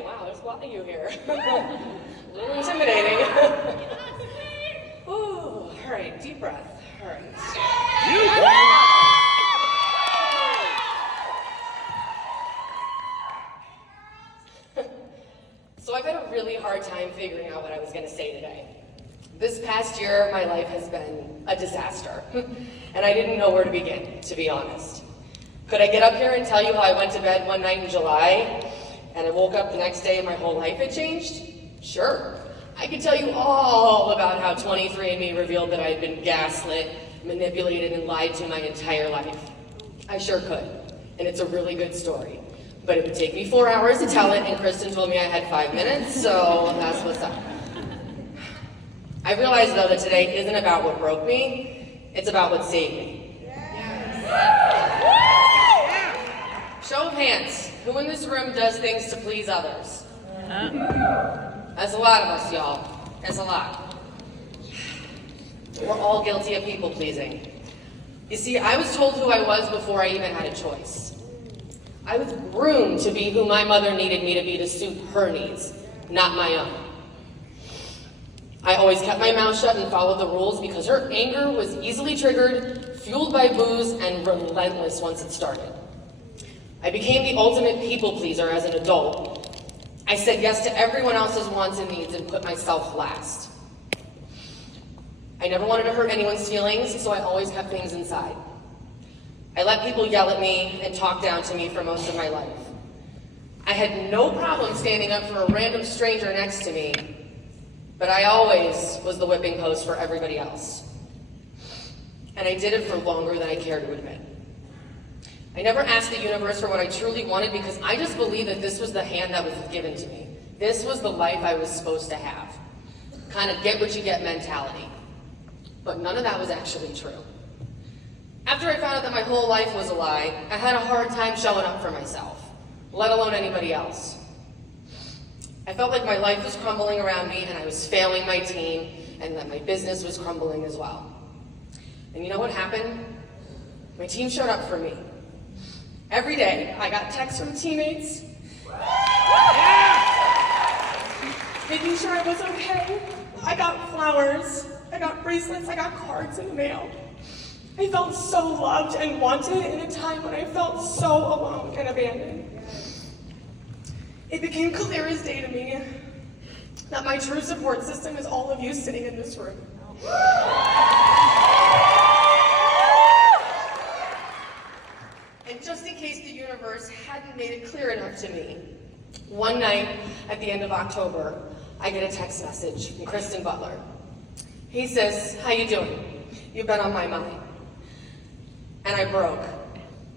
Okay, wow, there's a lot of you here. A little intimidating. Ooh, all right, deep breath. All right. So I've had a really hard time figuring out what I was going to say today. This past year, my life has been a disaster, and I didn't know where to begin, to be honest. Could I get up here and tell you how I went to bed one night in July, and I woke up the next day and my whole life had changed? Sure. I could tell you all about how 23andMe revealed that I had been gaslit, manipulated, and lied to my entire life. I sure could, and it's a really good story. But it would take me 4 hours to tell it, and Kristen told me I had 5 minutes, so that's what's up. I realized, though, that today isn't about what broke me, it's about what saved me. Show of hands, who in this room does things to please others? That's a lot of us, y'all. That's a lot. We're all guilty of people pleasing. You see, I was told who I was before I even had a choice. I was groomed to be who my mother needed me to be to suit her needs, not my own. I always kept my mouth shut and followed the rules because her anger was easily triggered, fueled by booze, and relentless once it started. I became the ultimate people pleaser as an adult. I said yes to everyone else's wants and needs and put myself last. I never wanted to hurt anyone's feelings, so I always kept things inside. I let people yell at me and talk down to me for most of my life. I had no problem standing up for a random stranger next to me, but I always was the whipping post for everybody else. And I did it for longer than I cared to admit. I never asked the universe for what I truly wanted because I just believed that this was the hand that was given to me. This was the life I was supposed to have. Kind of get what you get mentality. But none of that was actually true. After I found out that my whole life was a lie, I had a hard time showing up for myself, let alone anybody else. I felt like my life was crumbling around me and I was failing my team and that my business was crumbling as well. And you know what happened? My team showed up for me. Every day, I got texts from teammates, making sure I was okay. I got flowers, I got bracelets, I got cards in the mail. I felt so loved and wanted in a time when I felt so alone and abandoned. It became clear as day to me that my true support system is all of you sitting in this room. And just in case the universe hadn't made it clear enough to me, one night at the end of October, I get a text message from Kristen Butler. He says, "How you doing? You've been on my mind." And I broke.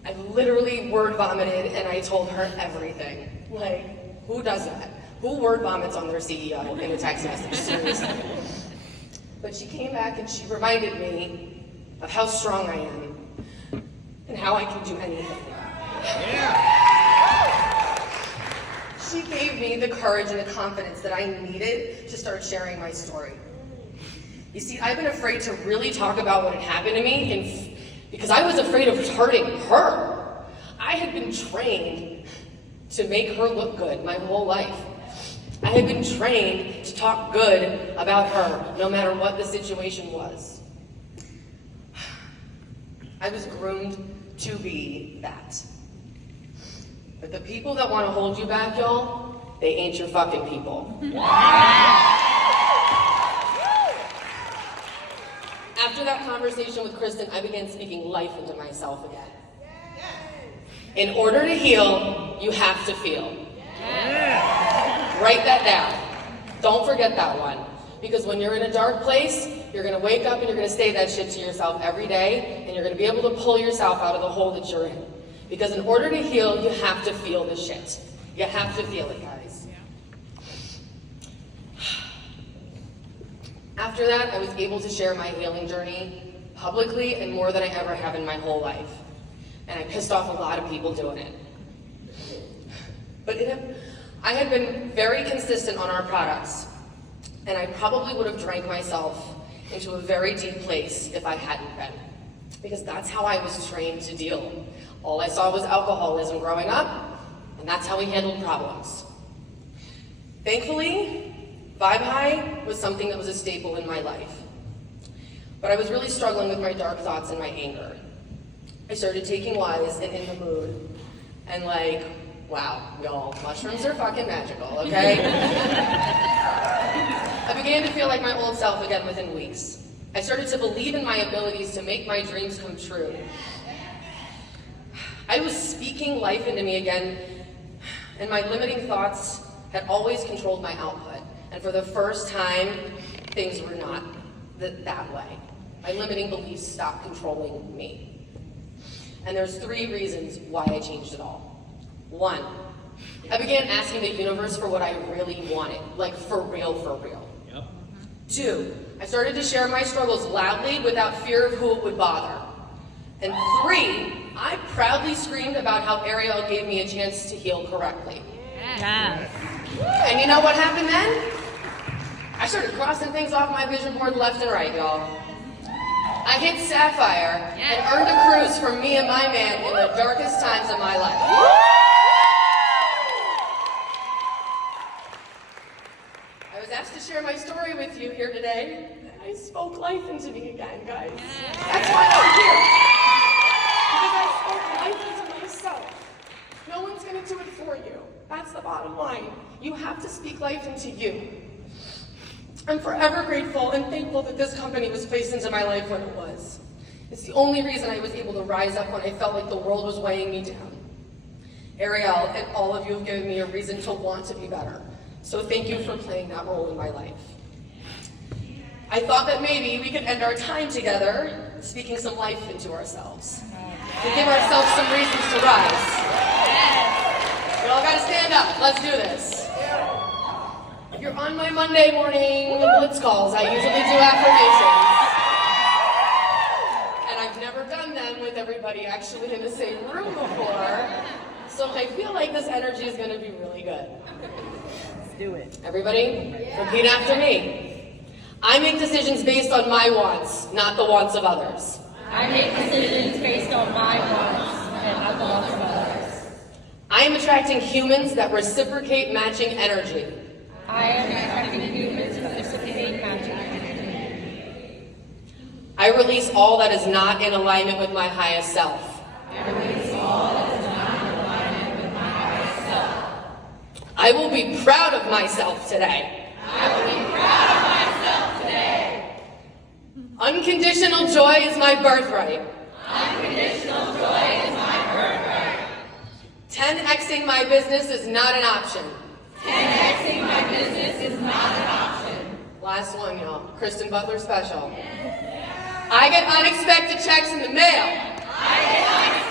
I literally word vomited and I told her everything. Like, who does that? Who word vomits on their CEO in a text message? Seriously. But she came back and she reminded me of how strong I am and how I can do anything. She gave me the courage and the confidence that I needed to start sharing my story. You see, I've been afraid to really talk about what had happened to me because I was afraid of hurting her. I had been trained to make her look good my whole life. I had been trained to talk good about her, no matter what the situation was. I was groomed to be that. But the people that want to hold you back, y'all, they ain't your fucking people. After that conversation with Kristen, I began speaking life into myself again. In order to heal, you have to feel. Write that down. Don't forget that one. Because when you're in a dark place, you're going to wake up and you're going to say that shit to yourself every day, and you're going to be able to pull yourself out of the hole that you're in. Because in order to heal, you have to feel the shit. You have to feel it, guys. After that, I was able to share my healing journey publicly and more than I ever have in my whole life. And I pissed off a lot of people doing it. But I had been very consistent on our products, and I probably would have drank myself into a very deep place if I hadn't been. Because that's how I was trained to deal. All I saw was alcoholism growing up, and that's how we handled problems. Thankfully, Vibe High was something that was a staple in my life. But I was really struggling with my dark thoughts and my anger. I started taking Wise and In the Mood, and like, wow, y'all, mushrooms are fucking magical, okay? I began to feel like my old self again within weeks. I started to believe in my abilities to make my dreams come true. I was speaking life into me again, and my limiting thoughts had always controlled my output. And for the first time, things were not that way. My limiting beliefs stopped controlling me. And there's 3 reasons why I changed it all. 1, I began asking the universe for what I really wanted, like for real, for real. Yep. 2, I started to share my struggles loudly without fear of who it would bother. And 3, I proudly screamed about how Ariel gave me a chance to heal correctly. Yeah. And you know what happened then? I started crossing things off my vision board left and right, y'all. I hit Sapphire and earned a cruise for me and my man in the darkest times of my life. I was asked to share my story with you here today, and I spoke life into me again, guys. That's why I'm here. Because I spoke life into myself. No one's going to do it for you. That's the bottom line. You have to speak life into you. I'm forever grateful and thankful that this company was placed into my life when it was. It's the only reason I was able to rise up when I felt like the world was weighing me down. Ariel and all of you have given me a reason to want to be better. So thank you for playing that role in my life. I thought that maybe we could end our time together speaking some life into ourselves. To give ourselves some reasons to rise. We all gotta stand up. Let's do this. If you're on my Monday morning blitz calls, I usually do affirmations. And I've never done them with everybody actually in the same room before. So I feel like this energy is gonna be really good. Let's do it. Everybody, repeat after me. I make decisions based on my wants, not the wants of others. I make decisions based on my wants and not the wants of others. I am attracting humans that reciprocate matching energy. I am attracting humans that reciprocate matching energy. I release all that is not in alignment with my highest self. I release all that is not in alignment with my highest self. I will be proud of myself today. I will be proud of myself today. Unconditional joy is my birthright. Unconditional joy is my birthright. 10xing my business is not an option. 10xing my business is not an option. Last one, y'all. Kristen Butler special. I get unexpected checks in the mail. I get unexpected